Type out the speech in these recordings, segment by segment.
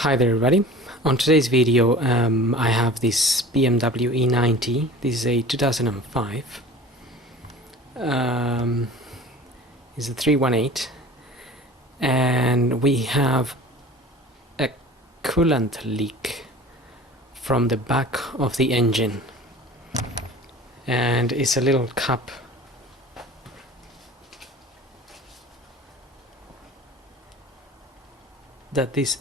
Hi there everybody. On today's video I have this BMW e90. This is a 2005. It's a 318 and we have a coolant leak from the back of the engine, and it's a little cup that this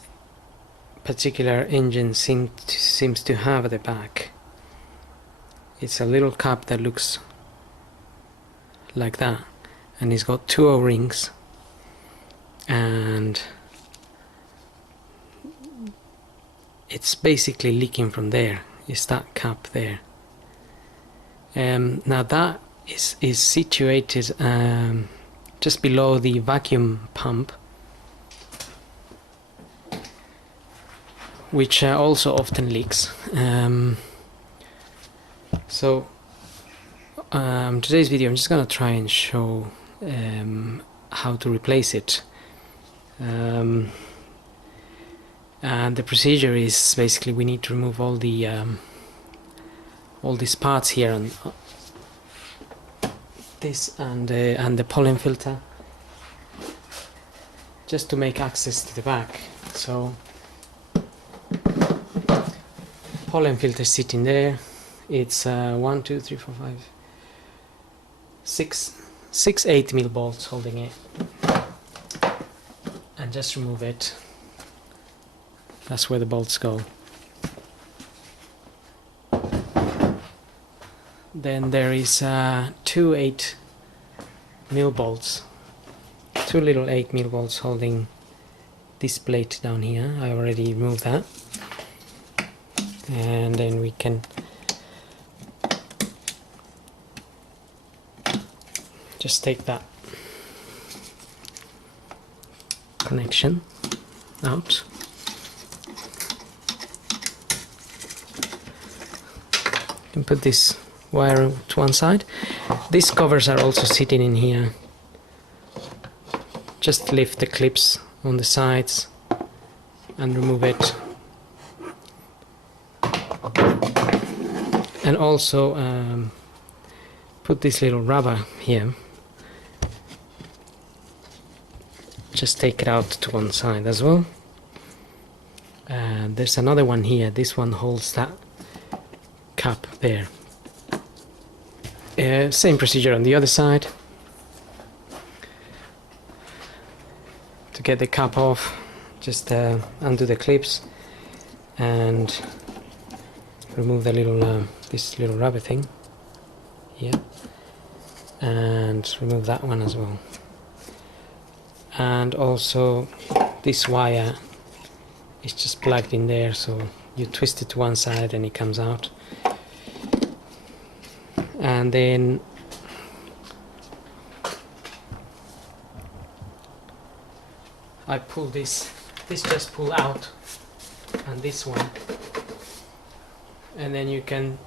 particular engine seems to have at the back. It's a little cup that looks like that, and it's got two O-rings, and it's basically leaking from there. It's that cup there. Now that is situated just below the vacuum pump, which also often leaks. So today's video I'm just gonna try and show how to replace it, and the procedure is basically we need to remove all these parts here, and this and the pollen filter, just to make access to the back. So pollen filter sitting there. It's 1, 2, 3, 4, 5, 6, 8mm bolts holding it, and just remove it. That's where the bolts go. Then there is 2 8mm bolts, two little 8mm bolts holding this plate down here. I already removed that. And then we can just take that connection out. And put this wire to one side. These covers are also sitting in here. Just lift the clips on the sides and remove it. And also put this little rubber here. Just take it out to one side as well. And there's another one here. This one holds that cup there. Same procedure on the other side. To get the cap off, just undo the clips and remove the little this little rubber thing here, and remove that one as well. And also this wire is just plugged in there, so you twist it to one side and it comes out. And then I pull this just pull out, and this one, and then you can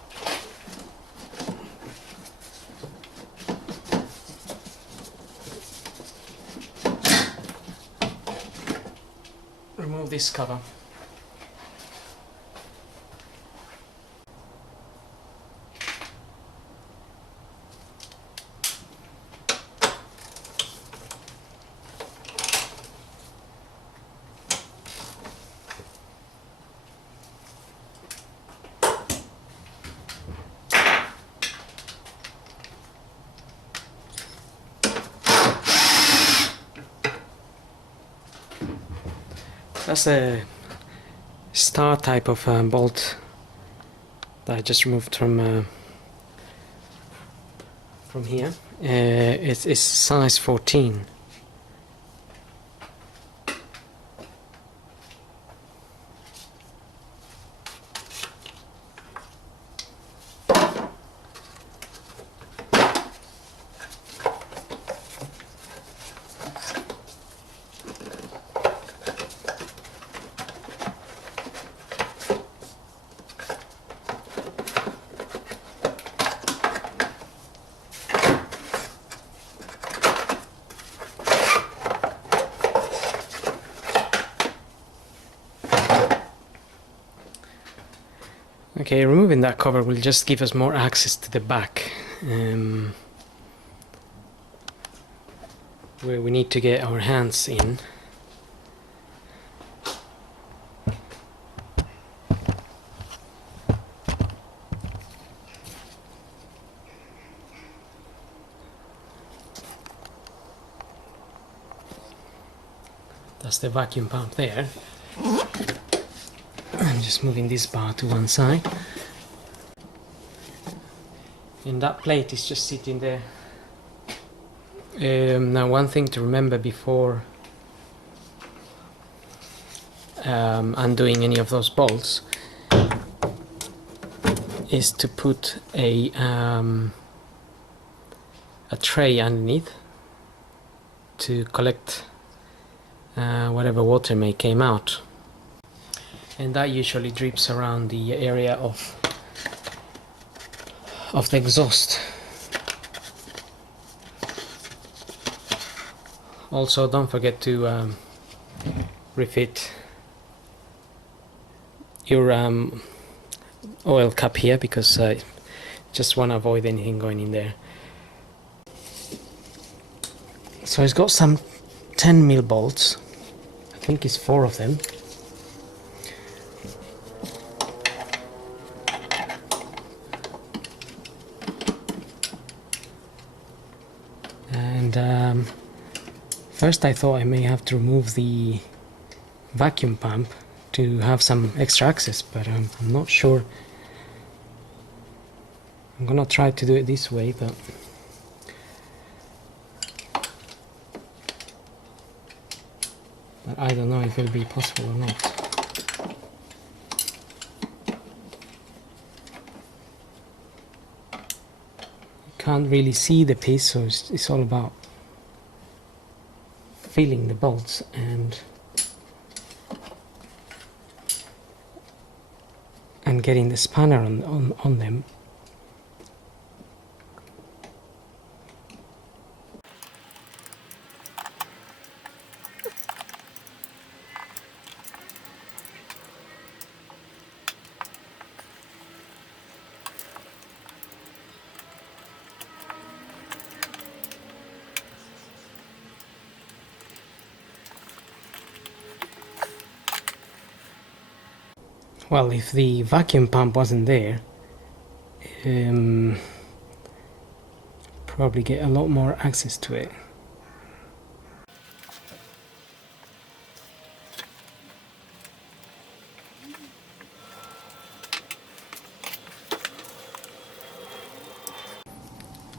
remove this cover. That's a star type of bolt that I just removed from here. It's size 14. Okay, removing that cover will just give us more access to the back, where we need to get our hands in. That's the vacuum pump there. I'm just moving this bar to one side. And that plate is just sitting there. Now one thing to remember before undoing any of those bolts is to put a tray underneath to collect whatever water may came out, and that usually drips around the area of the exhaust. Also, don't forget to refit your oil cap here, because I just want to avoid anything going in there. So it's got some 10mm bolts. I think it's 4 of them. And first I thought I may have to remove the vacuum pump to have some extra access, but I'm not sure. I'm gonna try to do it this way, but I don't know if it'll be possible or not. You can't really see the piece, so it's all about feeling the bolts and getting the spanner on them. Well, if the vacuum pump wasn't there, probably get a lot more access to it.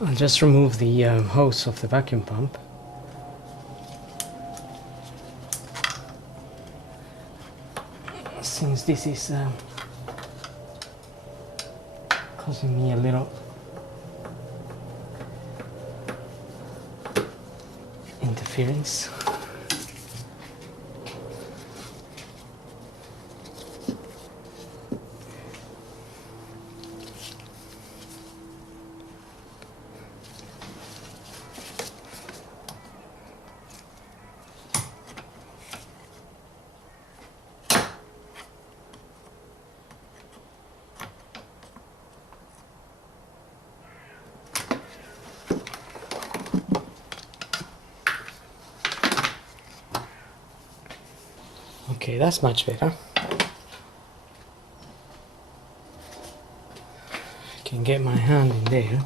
I'll just remove the hose of the vacuum pump. Since this is causing me a little interference. Okay, that's much better. I can get my hand in there.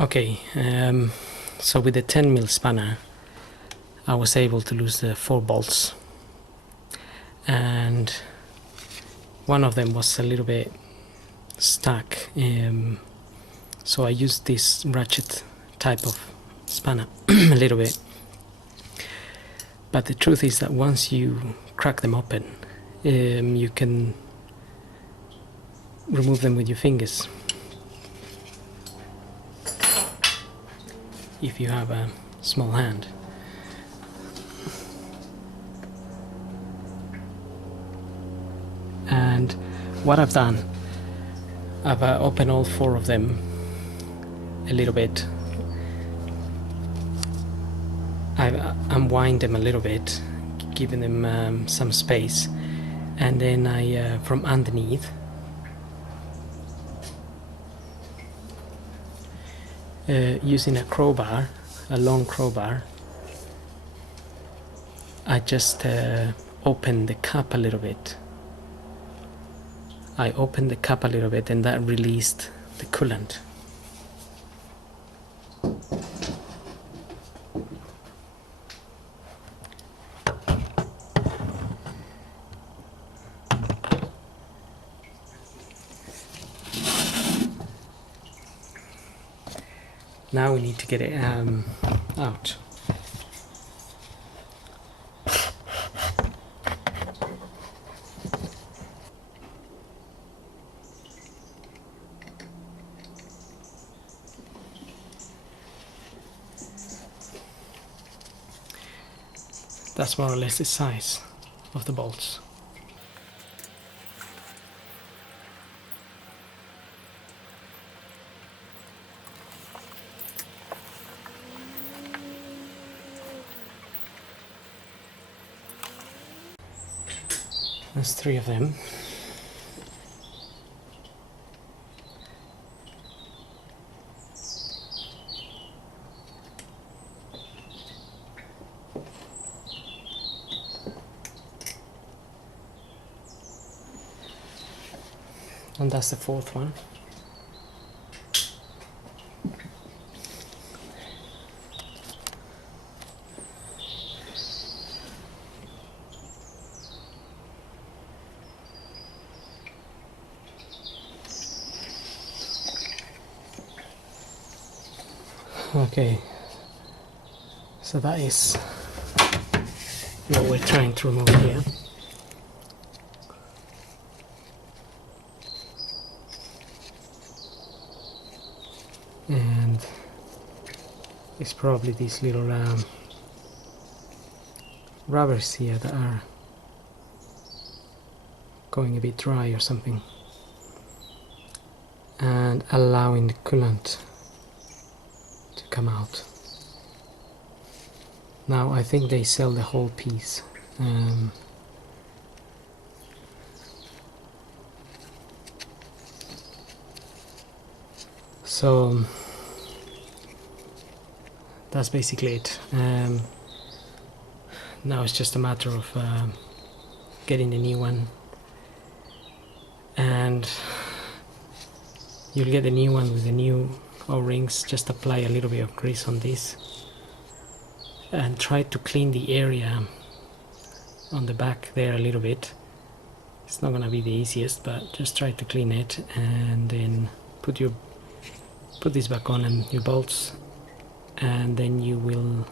Okay, so with the 10mm spanner I was able to lose the 4 bolts, and one of them was a little bit stuck, so I used this ratchet type of spanner a little bit. But the truth is that once you crack them open, you can remove them with your fingers if you have a small hand. And what I've done, I've opened all 4 of them, a little bit. I unwind them a little bit, giving them some space, and then I from underneath using a crowbar, a long crowbar, I just open the cap a little bit. I opened the cap a little bit, and that released the coolant. Now we need to get it out. That's more or less the size of the bolts. There's 3 of them. And that's the 4th one. Okay, so that is what we're trying to remove here. And it's probably these little rubbers here that are going a bit dry or something, and allowing the coolant to come out. Now I think they sell the whole piece. So that's basically it. Now it's just a matter of getting the new one, and you'll get the new one with the new O-rings. Just apply a little bit of grease on this and try to clean the area on the back there a little bit. It's not gonna be the easiest, but just try to clean it, and then put this back on and your bolts, and then you will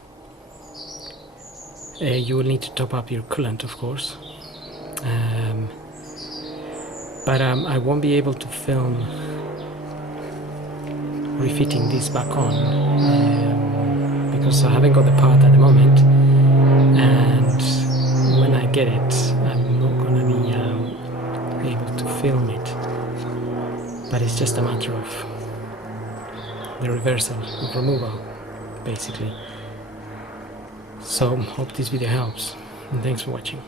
need to top up your coolant, of course. But I won't be able to film refitting this back on because I haven't got the part at the moment, and when I get it I'm not gonna be able to film it, but it's just a matter of the reversal of removal basically. So hope this video helps, and thanks for watching.